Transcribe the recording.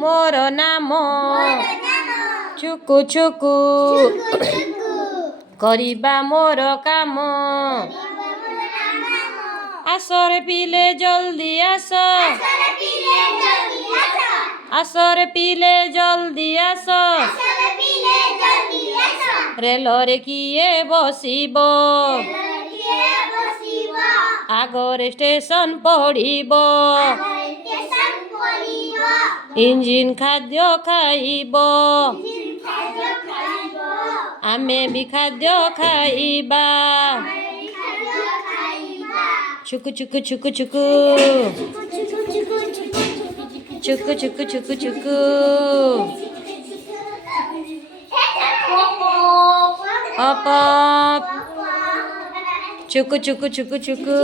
ମୋର ନାମ ଛୁକୁ ଛୁକୁ କରିବା ମୋର କାମ। ଆସରେ ପିଲେ ଜଲ୍ଦି ଆସ, ଆସରେ ପିଲେ ଜଲ୍ଦି ଆସ। ରେଲରେ କିଏ ବସିବ, ଆଗରେ ଷ୍ଟେସନ ପଡ଼ିବ। ଇଞ୍ଜିନ ଖାଦ୍ୟ ଖାଇବ, ଆମେ ବି ଖାଦ୍ୟ ଖାଇବା। ଛୁକୁ ଛୁକୁ ଛୁକୁ ଛୁକୁ ଛୁକୁ ଛୁକୁ ଛୁକୁ ଛୁକୁ ଅପ ଛୁକୁ ଛୁକୁ ଛୁକୁ ଛୁକୁ